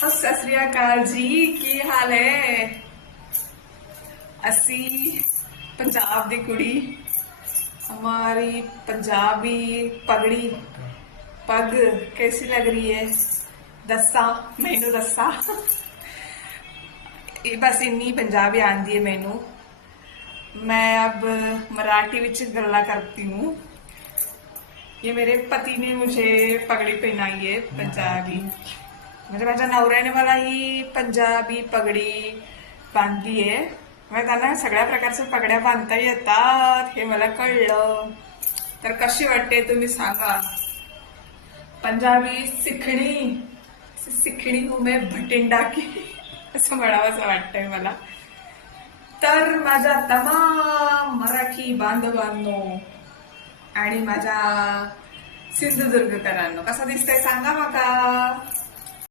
ਸਤਿ ਸ੍ਰੀ ਅਕਾਲ ਜੀ ਕੀ ਹਾਲ ਹੈ ਅਸੀਂ ਪੰਜਾਬ ਦੀ ਕੁੜੀ हमारी पंजाबी पगड़ी पग कैसी लग रही है दसा मैनू दसा ਇਹ ਬਸ ਇੰਨੀ ਪੰਜਾਬੀ ਆਂਦੀ ਹੈ ਮੈਨੂੰ मैं अब मराठी विच गल्ला करती हूँ ये मेरे पति ने मुझे पगड़ी पहनाई है पंजाबी म्हणजे माझ्या नवऱ्याने मला ही पंजाबी पगडी बांधली आहे. मग त्यांना सगळ्या प्रकारच्या पगड्या बांधता येतात हे मला कळलं. तर कशी वाटते तुम्ही सांगा. पंजाबी सिखणी सिखणी उमे भटिंडा की असं म्हणावंसं वाटतंय मला. तर माझ्या तमाम मराठी बांधवांनो आणि माझ्या सिंधुदुर्गकरांनो कसा दिसतंय सांगा मका.